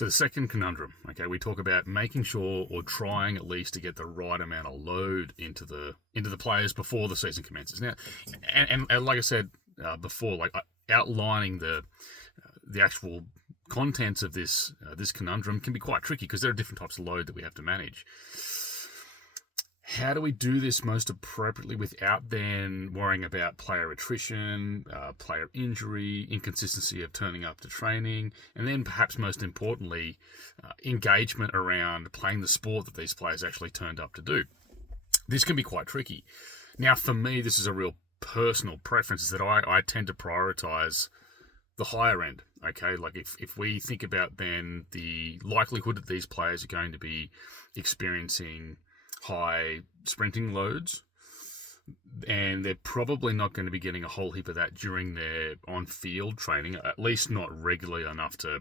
So the second conundrum, okay, we talk about making sure or trying at least to get the right amount of load into the players before the season commences. Now, and like I said before, like outlining the actual contents of this conundrum can be quite tricky because there are different types of load that we have to manage. How do we do this most appropriately without then worrying about player attrition, player injury, inconsistency of turning up to training, and then perhaps most importantly, engagement around playing the sport that these players actually turned up to do? This can be quite tricky. Now, for me, this is a real personal preference, is that I tend to prioritize the higher end. Okay, like if we think about then the likelihood that these players are going to be experiencing high sprinting loads, and they're probably not going to be getting a whole heap of that during their on-field training, at least not regularly enough to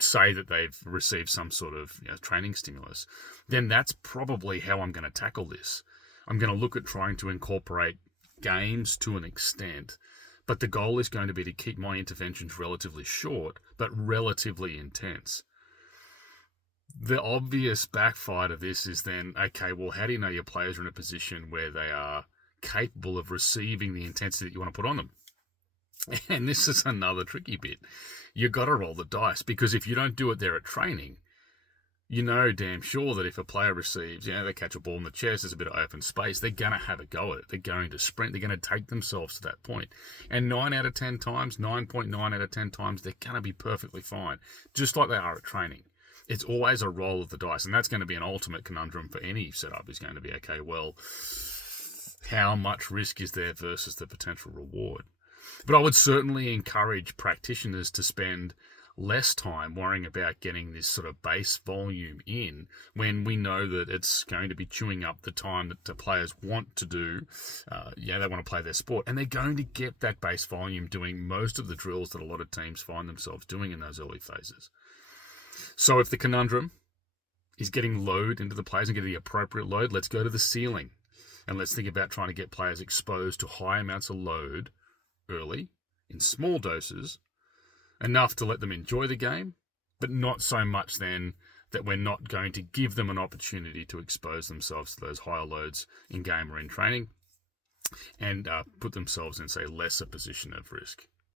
say that they've received some sort of training stimulus, then that's probably how I'm going to tackle this. I'm going to look at trying to incorporate games to an extent, but the goal is going to be to keep my interventions relatively short, but relatively intense. The obvious backfire of this is then, okay, well, how do you know your players are in a position where they are capable of receiving the intensity that you want to put on them? And this is another tricky bit. You've got to roll the dice, because if you don't do it there at training, you know damn sure that if a player receives, they catch a ball in the chest, there's a bit of open space, they're going to have a go at it. They're going to sprint. They're going to take themselves to that point. And 9.9 out of 10 times, they're going to be perfectly fine, just like they are at training. It's always a roll of the dice, and that's going to be an ultimate conundrum for any setup, is going to be, okay, well, how much risk is there versus the potential reward? But I would certainly encourage practitioners to spend less time worrying about getting this sort of base volume in when we know that it's going to be chewing up the time that the players want to do. They want to play their sport, and they're going to get that base volume doing most of the drills that a lot of teams find themselves doing in those early phases. So if the conundrum is getting load into the players and getting the appropriate load, let's go to the ceiling. And let's think about trying to get players exposed to high amounts of load early, in small doses, enough to let them enjoy the game, but not so much then that we're not going to give them an opportunity to expose themselves to those higher loads in game or in training and put themselves in, say, lesser position of risk.